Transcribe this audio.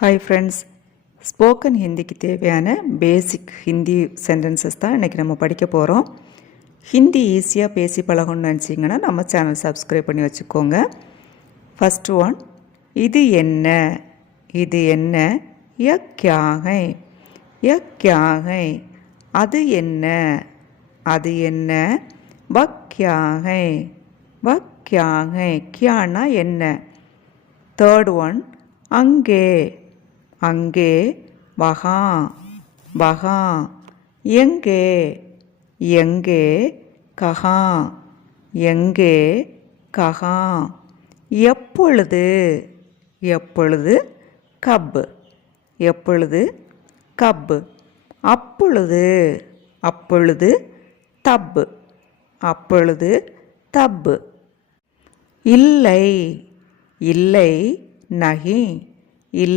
Hi friends, spoken ஹிந்திக்கு தேவையான பேசிக் Hindi sentences தான் இன்றைக்கி நம்ம படிக்க போகிறோம். ஹிந்தி ஈஸியாக பேசி பழகணும்னு நினச்சிங்கன்னா நம்ம சேனல் சப்ஸ்கிரைப் பண்ணி வச்சுக்கோங்க. ஃபஸ்ட்டு ஒன், இது என்ன, இது என்ன, ய க்யா ஹை, ய க்யா ஹை, அது என்ன, அது என்ன, வ க்யா ஹை, வ க்யா ஹை, க்யானா என்ன. தேர்ட் ஒன், அங்கே, அங்கே, வஹா, வஹா, எங்கே, எங்கே, கஹா, எங்கே, கஹா, எப்பொழுது, எப்பொழுது, கப், எப்பொழுது, கப், அப்பொழுது, அப்பொழுது, தப், அப்பொழுது, தப், இல்லை, இல்லை, நஹி, இல்லை.